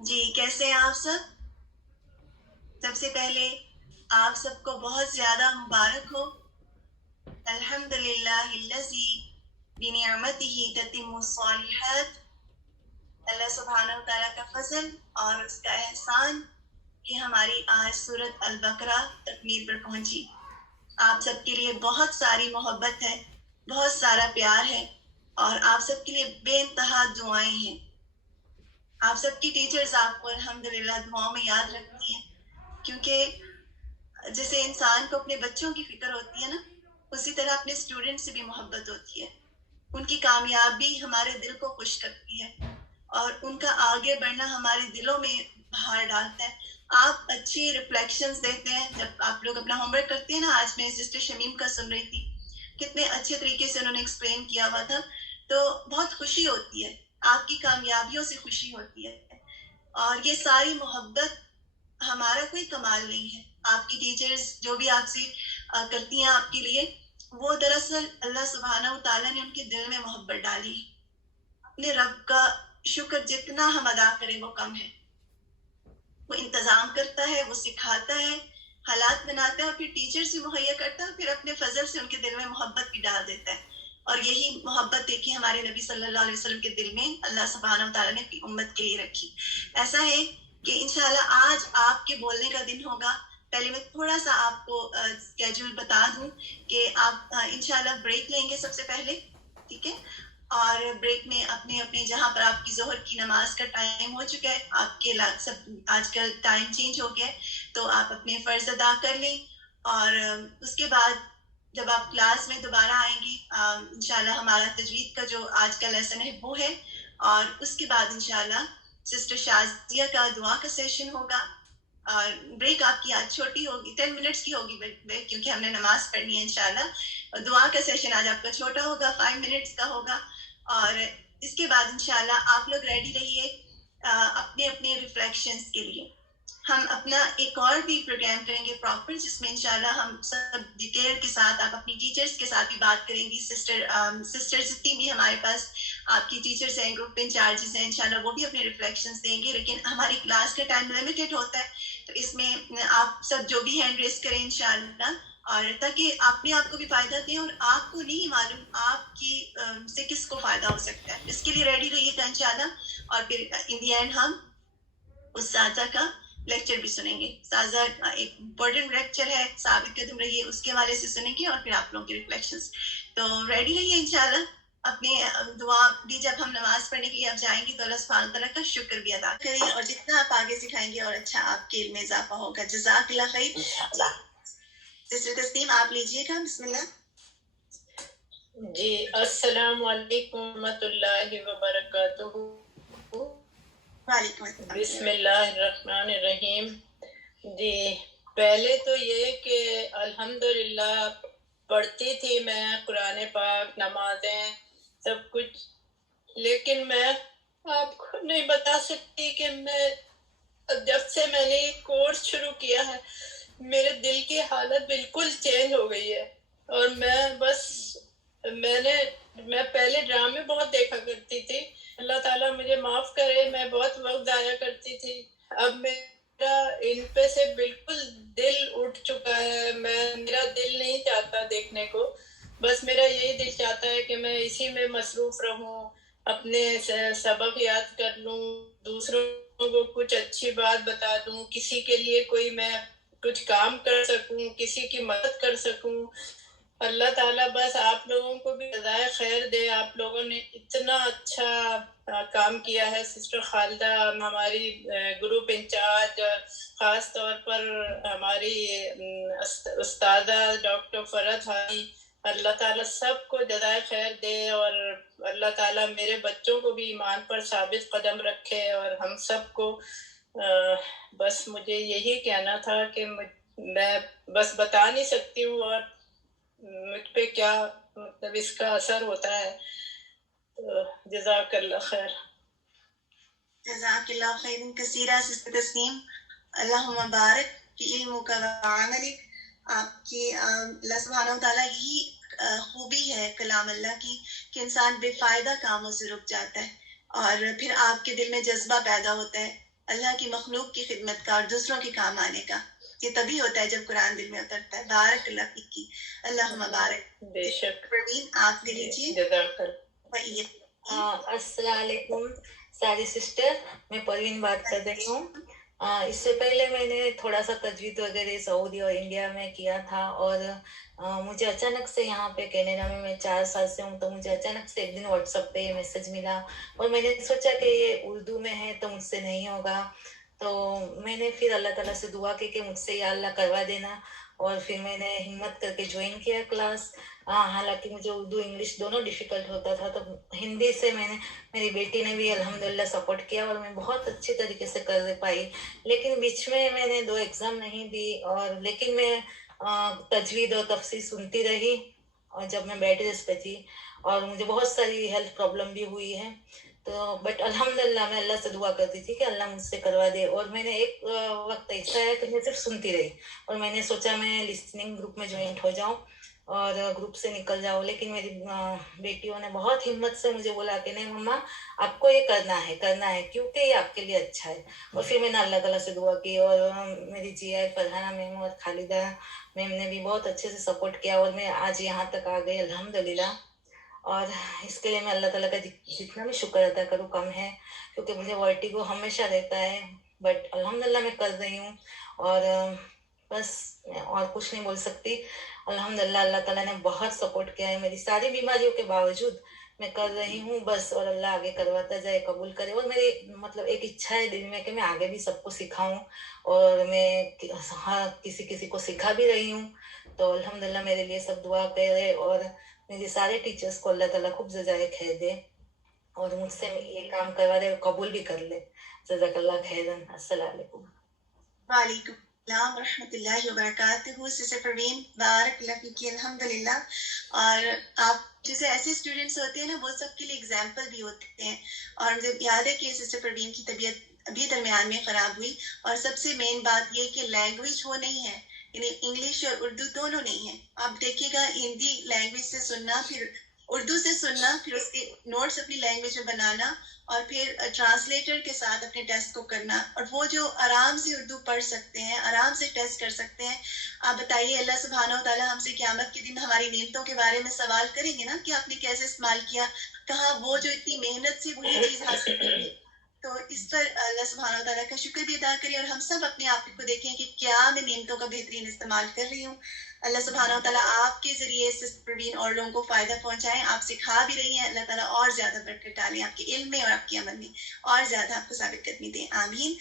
جی کیسے ہیں آپ سب؟ سب سے پہلے آپ سب کو بہت زیادہ مبارک ہو. الحمدللہ الذی بنعمتہ تتم الصالحات. اللہ سبحانہ و تعالیٰ کا فضل اور اس کا احسان کہ ہماری آج سورۃ البقرہ تکمیل پر پہنچی. آپ سب کے لیے بہت ساری محبت ہے، بہت سارا پیار ہے، اور آپ سب کے لیے بے انتہا دعائیں ہیں. آپ سب کی ٹیچرز آپ کو الحمدللہ دعاؤں میں یاد رکھتی ہیں، کیونکہ جیسے انسان کو اپنے بچوں کی فکر ہوتی ہے نا، اسی طرح اپنے اسٹوڈنٹ سے بھی محبت ہوتی ہے. ان کی کامیابی ہمارے دل کو خوش کرتی ہے اور ان کا آگے بڑھنا ہمارے دلوں میں بہار ڈالتا ہے. آپ اچھی ریفلیکشنز دیتے ہیں جب آپ لوگ اپنا ہوم ورک کرتے ہیں نا. آج میں سسٹر شمیم کا سن رہی تھی، کتنے اچھے طریقے سے انہوں نے ایکسپلین کیا ہوا تھا، تو بہت خوشی ہوتی ہے، آپ کی کامیابیوں سے خوشی ہوتی ہے. اور یہ ساری محبت ہمارا کوئی کمال نہیں ہے. آپ کی ٹیچرز جو بھی آپ سے کرتی ہیں آپ کے لیے، وہ دراصل اللہ سبحانہ و تعالیٰ نے ان کے دل میں محبت ڈالی ہے. اپنے رب کا شکر جتنا ہم ادا کریں وہ کم ہے. وہ انتظام کرتا ہے، وہ سکھاتا ہے، حالات بناتا ہے، اور پھر ٹیچر سے مہیا کرتا ہے، پھر اپنے فضل سے ان کے دل میں محبت بھی ڈال دیتا ہے. اور یہی محبت دیکھی ہمارے نبی صلی اللہ علیہ وسلم کے دل میں اللہ سبحانہ و تعالیٰ نے اپنی امت کے لیے رکھی. ایسا ہے کہ انشاءاللہ آج آپ کے بولنے کا دن ہوگا. پہلے میں تھوڑا سا آپ کو اسکیجول بتا دوں کہ آپ انشاءاللہ بریک لیں گے سب سے پہلے، ٹھیک ہے؟ اور بریک میں اپنے اپنے جہاں پر آپ کی ظہر کی نماز کا ٹائم ہو چکا ہے، آپ کے سب آج کل ٹائم چینج ہو گیا ہے، تو آپ اپنے فرض ادا کر لیں. اور اس کے بعد جب آپ کلاس میں دوبارہ آئیں گی، انشاءاللہ ہمارا تجوید کا جو آج کا لیسن ہے وہ ہے. اور اس کے بعد انشاءاللہ سسٹر شازیہ کا دعا کا سیشن ہوگا. اور بریک آپ کی آج چھوٹی ہوگی، 10 منٹس کی ہوگی بریک، کیونکہ ہم نے نماز پڑھنی ہے انشاءاللہ. دعا کا سیشن آج آپ کا چھوٹا ہوگا، 5 منٹس کا ہوگا. اور اس کے بعد انشاءاللہ آپ لوگ ریڈی رہیے اپنے اپنے ریفلیکشنز کے لیے. ہم اپنا ایک اور بھی پروگرام کریں گے پراپر، جس میں انشاءاللہ ہم سب ڈیٹیل کے ساتھ، آپ اپنی ٹیچرز کے ساتھ بھی بات کریں گی. سسٹر جتنی بھی ہمارے پاس آپ کی ٹیچرز ہیں، گروپ انچارجز ہیں، انشاءاللہ وہ بھی اپنے ریفلیکشنز دیں گے. لیکن ہماری کلاس کا ٹائم لمیٹڈ ہوتا ہے، تو اس میں آپ سب جو بھی ہینڈ ریز کریں انشاءاللہ، اور تاکہ اپنے آپ کو بھی فائدہ دیں، اور آپ کو نہیں معلوم آپ کی سے کس کو فائدہ ہو سکتا ہے. اس کے لیے ریڈی رہیے گا انشاءاللہ. اور پھر ان دی اینڈ ہم استاذہ کا لیکچر بھی سنیں گے. استاذہ ایک امپورٹنٹ لیکچر ہے، ثابت قدم رہیے، اس کے حوالے سے سنیں گے، اور پھر آپ لوگوں کے ریفلیکشنز. تو ریڈی رہیے انشاءاللہ. اپنے دعا بھی جب ہم نماز پڑھنے کے لیے اب جائیں گے تو اللہ سبحانہ تعالیٰ کا شکر بھی ادا کریں، اور جتنا آپ آگے سکھائیں گے اور اچھا آپ کے علم میں اضافہ ہوگا. جزاک اللہ خیر. سسٹر تسنیم آپ لیجیے گا، بسم اللہ. جی السلام علیکم ورحمۃ اللہ وبرکاتہ. وعلیکم السلام. بسم اللہ الرحمن الرحیم. جی پہلے تو یہ کہ الحمدللہ پڑھتی تھی میں قرآن پاک، نمازیں، سب کچھ، لیکن میں آپ کو نہیں بتا سکتی کہ میں جب سے میں نے یہ کورس شروع کیا ہے میرے دل کی حالت بالکل چینج ہو گئی ہے. اور میں پہلے ڈرامے بہت دیکھا کرتی تھی، اللہ تعالیٰ مجھے معاف کرے، میں بہت وقت ضائع کرتی تھی. اب میرا ان پہ سے بالکل دل اٹھ چکا ہے، میرا دل نہیں چاہتا دیکھنے کو. بس میرا یہی دل چاہتا ہے کہ میں اسی میں مصروف رہوں، اپنے سبق یاد کر لوں، دوسروں کو کچھ اچھی بات بتا دوں، کسی کے لیے کوئی میں کچھ کام کر سکوں، کسی کی مدد کر سکوں. اللہ تعالیٰ بس آپ لوگوں کو بھی جزائے خیر دے. آپ لوگوں نے اتنا اچھا کام کیا ہے. سسٹر خالدہ ہماری گروپ انچارج، خاص طور پر ہماری استاذہ ڈاکٹر فرحت حاجی، اللہ تعالیٰ سب کو جزائے خیر دے، اور اللہ تعالیٰ میرے بچوں کو بھی ایمان پر ثابت قدم رکھے، اور ہم سب کو. بس مجھے یہی کہنا تھا کہ میں بس بتا نہیں سکتی ہوں اور مجھ پہ کیا مطلب اس کا اثر ہوتا ہے. جزاک اللہ خیر. جزاک اللہ خیر کثیرہ سسٹر تسنیم. اللہم بارک فی علمک و عملک. آپ کی اللہ سبحانہ وتعالیٰ یہی خوبی ہے کلام اللہ کی کہ انسان بے فائدہ کاموں سے رک جاتا ہے. اور پھر آپ کے دل میں جذبہ پیدا ہوتا ہے اللہ کی مخلوق کی خدمت کا اور دوسروں کے کام آنے کا. یہ تبھی ہوتا ہے جب قرآن دل میں اترتا ہے. بارک اللہ فیک کی. اللہم بارک. بے شک. پروین آپ لے لیجیے. جزاک اللہ. السلام علیکم ساری سسٹر، میں پروین بات کر رہی ہوں. اس سے پہلے میں نے تھوڑا سا تجوید وغیرہ سعودی اور انڈیا میں کیا تھا، اور مجھے اچانک سے یہاں پہ کینیڈا میں 4 سال سے ہوں، تو مجھے اچانک سے ایک دن واٹس ایپ پہ یہ میسج ملا، اور میں نے سوچا کہ یہ اردو میں ہے تو مجھ سے نہیں ہوگا. تو میں نے پھر اللہ تعالیٰ سے دعا کی کہ مجھ سے یا اللہ کروا دینا، اور پھر میں نے ہمت کر کے جوائن کیا کلاس. حالانکہ مجھے اردو انگلش دونوں ڈیفیکلٹ ہوتا تھا، تو ہندی سے میں نے، میری بیٹی نے بھی الحمدللہ سپورٹ کیا اور میں بہت اچھی طریقے سے کر پائی. لیکن بیچ میں نے 2 ایگزام نہیں دی، اور لیکن میں تجوید اور تفسیر سنتی رہی، اور جب میں بیڈ ریسٹ پہ تھی، اور مجھے بہت ساری ہیلتھ پرابلم بھی ہوئی ہے. تو بٹ الحمدللہ میں اللہ سے دعا کرتی تھی کہ اللہ مجھ سے کروا دے. اور میں نے ایک وقت ایسا ہے کہ میں صرف سنتی رہی، اور میں نے سوچا میں لسننگ گروپ میں جوائنٹ ہو جاؤں اور گروپ سے نکل جاؤ. لیکن میری بیٹیوں نے بہت ہمت سے مجھے بولا کہ نہیں مما، آپ کو یہ کرنا ہے کیونکہ یہ آپ کے لیے اچھا ہے. اور پھر میں نے اللہ تعالیٰ سے دعا کی، اور میری جی آئی فرحانہ میم اور خالدہ میم نے بھی بہت اچھے سے سپورٹ کیا، اور میں آج یہاں تک آ گئی الحمدللہ. اور اس کے لیے میں اللہ تعالیٰ کا جتنا بھی شکر ادا کروں کم ہے، کیونکہ مجھے ورٹیگو ہمیشہ رہتا ہے. بٹ الحمدللہ میں کر رہی ہوں، اور بس میں اور کچھ نہیں بول سکتی. الحمدللہ اللہ تعالیٰ نے بہت سپورٹ کیا ہے میری ساری بیماریوں کے باوجود. میں کر رہی ہوں بس، اور اللہ آگے کرواتا جائے، قبول کرے. اور میری مطلب ایک اچھا ہے دل میں کہ میں آگے بھی سب کو سکھاؤں، اور میں ہاں کسی کو سکھا بھی رہی ہوں. تو الحمدللہ میرے لیے سب دعا کرے، اور میرے سارے ٹیچرز کو اللہ تعالیٰ خوب جزائے خیر دے، اور مجھ سے یہ کام کروا دے اور قبول بھی کر لے. جزاک اللہ خیرن. السلام علیکم. وعلیکم السلام ورحمۃ اللہ وبرکاتہ. سسٹر پروین بارک اللہ فیک. الحمدللہ. اور آپ جیسے ایسے اسٹوڈینٹس ہوتے ہیں نا، وہ سب کے لیے اگزامپل بھی ہوتے ہیں. اور مجھے یاد ہے کہ سسٹر پروین کی طبیعت ابھی درمیان میں خراب ہوئی، اور سب سے مین بات یہ کہ لینگویج وہ نہیں ہے، یعنی انگلش اور اردو دونوں نہیں ہے. آپ دیکھیے گا ہندی لینگویج سے سننا، پھر اردو سے سننا، پھر اس کے نوٹس اپنی لینگویج میں بنانا، اور پھر ٹرانسلیٹر کے ساتھ اپنے ٹیسٹ کو کرنا. اور وہ جو آرام سے اردو پڑھ سکتے ہیں، آرام سے ٹیسٹ کر سکتے ہیں، آپ بتائیے اللہ سبحانہ و تعالیٰ ہم سے قیامت کے دن ہماری نعمتوں کے بارے میں سوال کریں گے نا کہ آپ نے کیسے استعمال کیا، کہاں وہ جو اتنی محنت سے وہی چیز حاصل کی. تو اس پر اللہ سبحانہ و تعالیٰ کا شکر بھی ادا کریں، اور ہم سب اپنے آپ کو دیکھیں کہ کیا میں نعمتوں کا بہترین استعمال کر رہی ہوں. اللہ سبحانہ و تعالیٰ آپ کے ذریعے سسٹر پروین اور لوگوں کو فائدہ پہنچائیں. آپ سکھا بھی رہی ہیں، اللہ تعالیٰ اور زیادہ برکت ڈالیں آپ کے علم میں اور آپ کے عمل میں، اور زیادہ آپ کو ثابت قدمی دیں. آمین.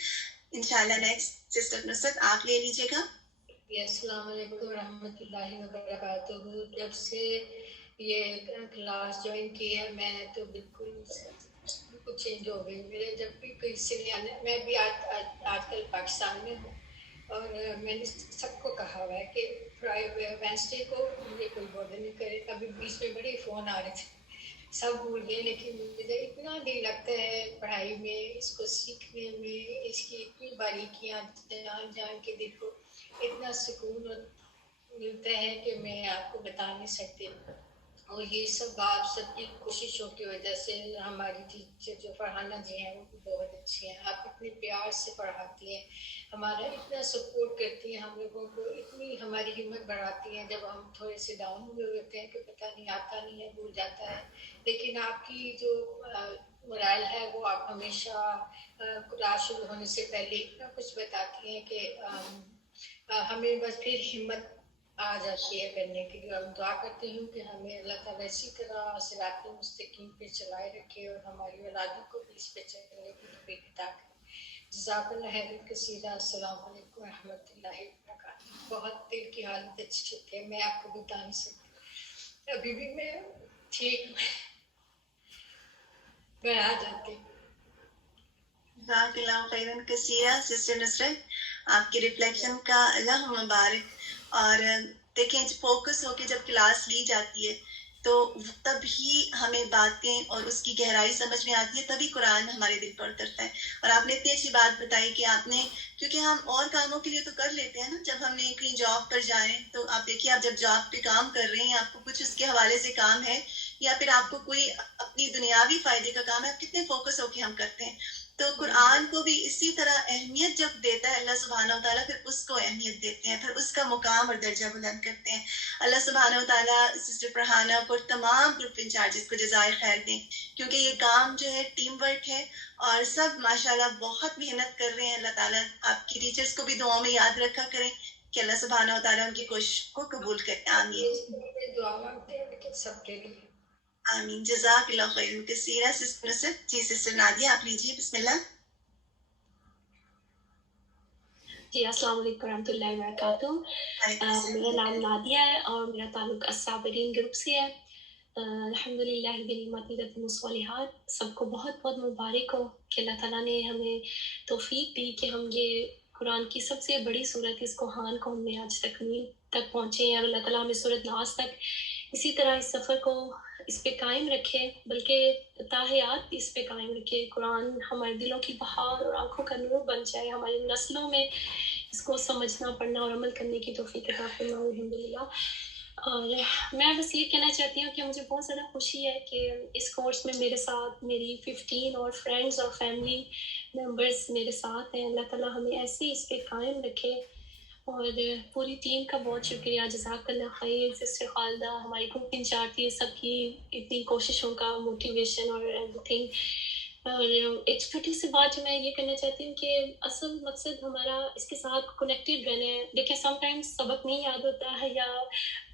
انشاءاللہ نیکسٹ سسٹر نصرت آپ لے لیجیے گا. السلام علیکم ورحمۃ اللہ وبرکاتہ. جب سے یہ کلاس جوائن کی ہے میں نے تو بالکل چینج ہو گئی. میرے جب بھی کسی نے، میں بھی آج کل پاکستان میں ہوں، اور میں نے سب کو کہا ہوا ہے کہ وینسڈے کو مجھے کوئی بودر نہیں کرے. ابھی بیچ میں بڑے فون آ رہے تھے، سب بھول گئے، لیکن مجھے اتنا دل لگتا ہے پڑھائی میں، اس کو سیکھنے میں، اس کی اتنی باریکیاں جان کے دیکھو، اتنا سکون ملتا ہے کہ میں آپ کو بتا نہیں سکتی. اور یہ سب آپ سب کی کوششوں کی وجہ سے. ہماری ٹیچر جو فرحانہ جی ہیں وہ بھی بہت اچھی ہیں، آپ اتنے پیار سے پڑھاتی ہیں، ہمارا اتنا سپورٹ کرتی ہیں، ہم لوگوں کو اتنی ہماری ہمت بڑھاتی ہیں جب ہم تھوڑے سے ڈاؤن ہوئے ہوتے ہیں کہ پتہ نہیں آتا نہیں ہے، بھول جاتا ہے. لیکن آپ کی جو مرائل ہے وہ آپ ہمیشہ کلاس شروع ہونے سے پہلے اتنا کچھ بتاتی ہیں کہ ہمیں بس پھر ہمت آ جاتی ہے کرنے کے لیے. اور دعا کرتی ہوں کہ ہمیں اللہ تعالیٰ اسی طرح صراط مستقیم پہ چلائے رکھے، اور ہماری اولادوں کو بھی اس پہ چلنے کی توفیق عطا کرے. جزاک اللہ خیر کثیرا. السلام علیکم ورحمۃ اللہ وبرکاتہ. بہت دل کی حالت اچھی تھی، میں آپ کو بتا نہیں سکتی. ابھی بھی میں ٹھیک میں آ جاتی. جزاک اللہ خیرن کثیرا. سسٹر نصرت آپ کے ریفلیکشن کا اللہ مبارک. اور دیکھیں فوکس ہو کے جب کلاس لی جاتی ہے تو تب ہی ہمیں باتیں اور اس کی گہرائی سمجھ میں آتی ہے, تبھی قرآن ہمارے دل پر اترتا ہے. اور آپ نے اتنی اچھی بات بتائی کہ آپ نے, کیونکہ ہم اور کاموں کے لیے تو کر لیتے ہیں نا, جب ہم نے کہیں جاب پر جائیں تو آپ دیکھیے, آپ جب جاب پہ کام کر رہے ہیں, آپ کو کچھ اس کے حوالے سے کام ہے یا پھر آپ کو کوئی اپنی دنیاوی فائدے کا کام ہے, آپ کتنے فوکس ہو کے ہم کرتے ہیں. تو قرآن کو بھی اسی طرح اہمیت جب دیتا ہے اللہ سبحانہ و تعالیٰ, پھر اس کو اہمیت دیتے ہیں, پھر اس کا مقام اور درجہ بلند کرتے ہیں. اللہ سبحانہ و تعالیٰ سسٹر فرحانہ کو, تمام گروپ انچارجز کو جزائے خیر دیں, کیونکہ یہ کام جو ہے ٹیم ورک ہے اور سب ماشاءاللہ بہت محنت کر رہے ہیں. اللہ تعالیٰ آپ کی ٹیچرز کو بھی دعاؤں میں یاد رکھا کریں کہ اللہ سبحانہ و تعالیٰ ان کی کوشش کو قبول کرے. آمین دعا مانگتے ہیں لیکن سب کے لیے. آمین. جزاک اللہ خیر کثیرا. سسٹر نصرت. جی سسٹر نادیہ آپ لیجیے, بسم اللہ. جی السلام علیکم ورحمۃ اللہ وبرکاتہ. میرا نام نادیہ ہے اور میرا تعلق الصابرین گروپ سے ہے. الحمدللہ بنعمت الصالحات. سب کو بہت بہت مبارک ہو کہ اللہ تعالیٰ نے ہمیں توفیق دی کہ ہم یہ قرآن کی سب سے بڑی صورت اس کوہان کو ہم نے آج تکمیل تک پہنچے ہیں, اور اللہ تعالیٰ ہمیں صورت ناس تک اسی طرح اس سفر کو اس پہ قائم رکھے, بلکہ تاحیات بھی اس پہ قائم رکھے. قرآن ہمارے دلوں کی بہار اور آنکھوں کا نور بن جائے, ہماری نسلوں میں اس کو سمجھنا, پڑھنا اور عمل کرنے کی توفیق عطا فرمائے الحمدللہ. اور میں بس یہ کہنا چاہتی ہوں کہ مجھے بہت زیادہ خوشی ہے کہ اس کورس میں میرے ساتھ میری 15 اور فرینڈز اور فیملی ممبرز میرے ساتھ ہیں. اللہ تعالیٰ ہمیں ایسے ہی اس پہ قائم رکھے, اور پوری ٹیم کا بہت شکریہ. جزاک اللہ خیر. سسٹر خالدہ ہماری گروپ انچارج تھی, سب کی اتنی کوششوں کا موٹیویشن اور ایوری تھنگ. اور ایک چھوٹی سی بات جو میں یہ کرنا چاہتی ہوں کہ اصل مقصد ہمارا اس کے ساتھ کنیکٹیڈ رہنا ہے. دیکھیں سم ٹائمز سبق نہیں یاد ہوتا ہے, یا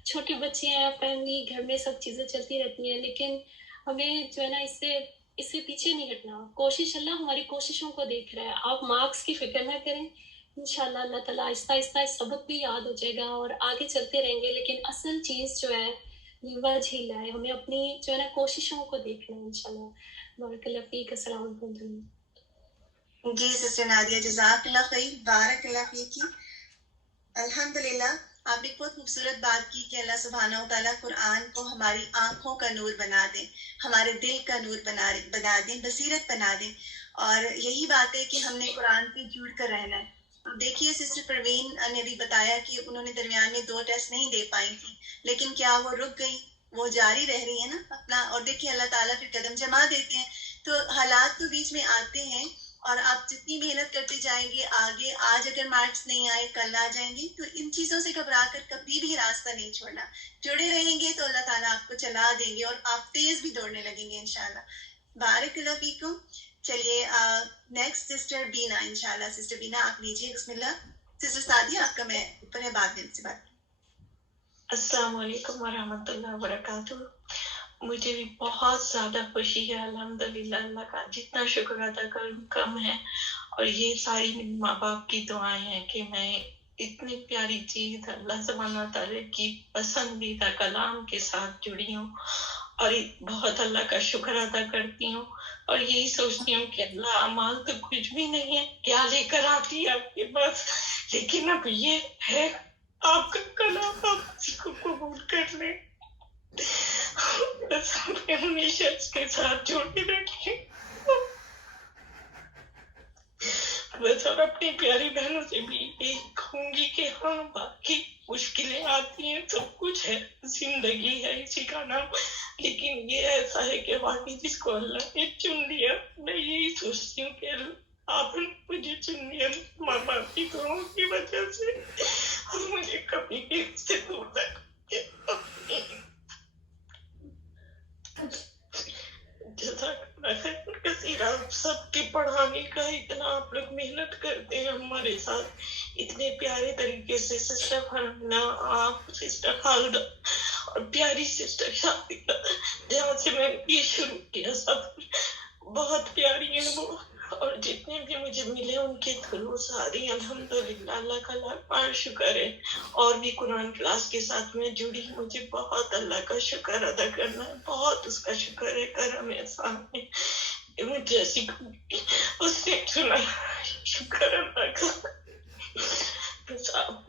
چھوٹے بچے ہیں, فیملی گھر میں سب چیزیں چلتی رہتی ہیں, لیکن ہمیں جو ہے نا اس سے پیچھے نہیں ہٹنا. کوشش, اللہ ہماری کوششوں کو دیکھ رہا ہے. آپ مارکس کی فکر نہ کریں, انشاءاللہ اللہ تعالیٰ آہستہ آہستہ سبق بھی یاد ہو جائے گا اور آگے چلتے رہیں گے. لیکن اصل چیز جو ہے یہ وجہ اللہ ہے, ہمیں اپنی جو ہے نا کوششوں کو دیکھنا ہے انشاءاللہ. بارک اللہ فیک. السلام علیکم. جی سسٹر نادیہ جزاک اللہ خیر, بارک اللہ فیکی. الحمدللہ آپ نے بہت خوبصورت بات کی کہ اللہ سبحانہ و تعالیٰ قرآن کو ہماری آنکھوں کا نور بنا دیں, ہمارے دل کا نور بنا دیں, بصیرت بنا دیں. اور یہی بات ہے کہ ہم نے قرآن سے جڑ کر رہنا ہے. دیکھیے سسٹر پروین نے بھی بتایا کہ انہوں نے درمیان میں 2 ٹیسٹ نہیں دے پائی تھی, لیکن کیا وہ رک گئی؟ وہ جاری رہ رہی ہے نا اپنا. اور دیکھیے اللہ تعالیٰ پھر قدم جما دیتے ہیں. تو حالات تو بیچ میں آتے ہیں, اور آپ جتنی محنت کرتے جائیں گے آگے, آج اگر مارکس نہیں آئے کل آ جائیں گے, تو ان چیزوں سے گھبرا کر کبھی بھی راستہ نہیں چھوڑنا. جڑے رہیں گے تو اللہ تعالیٰ آپ کو چلا دیں گے اور آپ تیز بھی دوڑنے لگیں گے انشاءاللہ. بارک اللہ فیکم. چلیے نیکسٹ سسٹر بینا انشاءاللہ. سسٹر بینا آپ لیجیے, بسم اللہ. سسٹر سعدیہ آپ کا میں اوپر ہے, بعد میں سے بات. السلام علیکم ورحمۃ اللہ وبرکاتہ. مجھے بھی بہت زیادہ خوشی ہے الحمدللہ. اللہ کا جتنا شکر ادا کروں کم ہے. اور یہ ساری میرے ماں باپ کی دعائیں ہیں کہ میں اتنی پیاری چیز اللہ سبحانہ تعالیٰ کی پسندیدہ کلام کے ساتھ جڑی ہوں, اور بہت اللہ کا شکر ادا کرتی ہوں. اور یہی سوچتی ہوں کہ اللہ اعمال تو کچھ بھی نہیں ہے, کیا لے کر آتی ہے آپ کے پاس, لیکن اب یہ ہے آپ کا کلام, آپ اسی کو قبول کر لیں. بس ہمیں ہمیشہ اس کے ساتھ جوڑے رکھیں. بس اور اپنی پیاری بہنوں سے بھی یہی کہوں گی کہ ہاں باقی مشکلیں آتی ہیں, سب کچھ ہے, زندگی ہے اسی کا نام, لیکن یہ ایسا ہے کہ باقی جس کو اللہ نے چن لیا, میں یہی سوچتی ہوں کہ آپ نے مجھے چن لیا ماں باپ کی دعاؤں کی وجہ سے, اور مجھے کبھی بھی اس سے دور تک. آپ سب کے پڑھانے کا اتنا آپ لوگ محنت کرتے ہیں ہمارے ساتھ اتنے پیارے طریقے سے. سسٹر فرحانہ, آپ سسٹر خالدہ اور پیاری سسٹر شاطرہ, جہاں سے میں یہ شروع کیا سب بہت پیاری ہیں وہ, اور جتنے بھی مجھے ملے ان کے تھرو ساری الحمدللہ اللہ کا لاکھ بار شکر ہے. اور بھی قرآن کلاس کے ساتھ میں جڑی, مجھے بہت اللہ کا شکر ادا کرنا ہے, بہت اس کا شکر ہے, کرم احسان ہے. مجھے ایسی اس نے سنا, شکر اللہ کا. بس آپ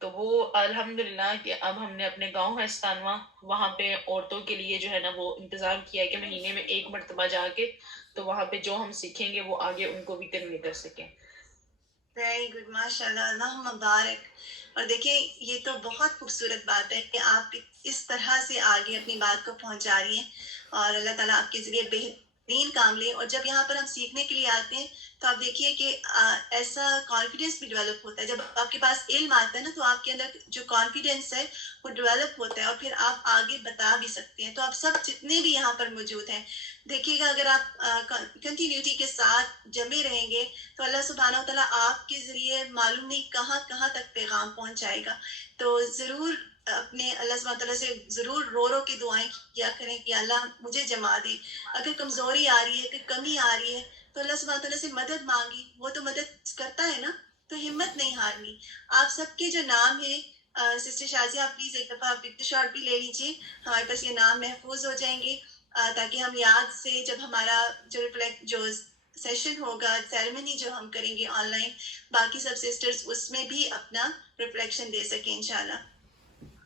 تو وہ الحمدللہ کہ اب ہم نے اپنے گاؤں ہے استانوا، وہاں پہ عورتوں کے لیے جو ہے نا وہ انتظام کیا ہے کہ مہینے میں 1 مرتبہ جا کے تو وہاں پہ جو ہم سیکھیں گے وہ آگے ان کو بھی کنوے کر سکیں. ویری گڈ، ماشاء اللہ، اللہ مبارک. اور دیکھیں یہ تو بہت خوبصورت بات ہے کہ آپ اس طرح سے آگے اپنی بات کو پہنچا رہی ہیں اور اللہ تعالیٰ آپ کے ذریعے بہترین کام لے. اور جب یہاں پر ہم سیکھنے کے لیے آتے ہیں تو آپ دیکھیے کہ ایسا کانفیڈینس بھی ڈیولپ ہوتا ہے. جب آپ کے پاس علم آتا ہے نا تو آپ کے اندر جو کانفیڈینس ہے وہ ڈیولپ ہوتا ہے اور پھر آپ آگے بتا بھی سکتے ہیں. تو آپ سب جتنے بھی یہاں پر موجود ہیں دیکھیے گا، اگر آپ کنٹینیوٹی کے ساتھ جمے رہیں گے تو اللہ سبحانہ و تعالیٰ آپ کے ذریعے معلوم نہیں کہاں کہاں تک پیغام پہنچائے گا. تو ضرور اپنے اللہ سبحانہ تعالیٰ سے ضرور رو رو کے دعائیں کیا کریں کہ اللہ مجھے جما دے. اگر کمزوری آ رہی ہے، اگر کمی آ رہی ہے تو اللہ سبحانہ تعالیٰ سے مدد مانگی، وہ تو مدد کرتا ہے نا. تو ہمت نہیں ہارنی. آپ سب کے جو نام ہیں، سسٹر شازیہ آپ پلیز ایک دفعہ پکچر شاٹ بھی لے لیجیے، ہمارے پاس یہ نام محفوظ ہو جائیں گے تاکہ ہم یاد سے جب ہمارا جو سیشن ہوگا، سیریمنی جو ہم کریں گے آن لائن، باقی سب سسٹرز اس میں بھی اپنا ریفلیکشن دے سکیں انشاءاللہ.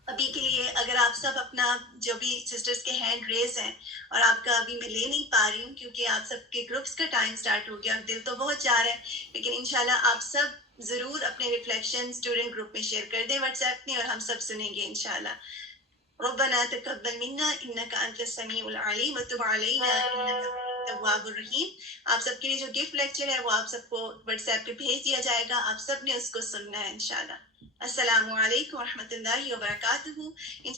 ابھی کے لیے اگر آپ سب اپنا جو بھی سسٹرز کے ہینڈ ریز ہیں اور آپ کا ابھی میں لے نہیں پا رہی ہوں کیونکہ آپ سب کے گروپس کا ٹائم سٹارٹ ہو گیا اور دل تو بہت چاہ رہا ہے، لیکن انشاءاللہ آپ سب ضرور اپنے ریفلیکشن اسٹوڈنٹ گروپ میں شیئر کر دیں واٹس ایپ میں اور ہم سب سنیں گے انشاءاللہ. ربنا تقبل منا انك انت السميع العليم وتب علينا انك التواب الرحیم. آپ سب کے لیے جو گفٹ لیکچر ہے وہ آپ سب کو واٹس ایپ پہ بھیج دیا جائے گا، آپ سب نے اس کو سننا ہے انشاءاللہ. السلام علیکم ورحمۃ اللہ وبرکاتہ.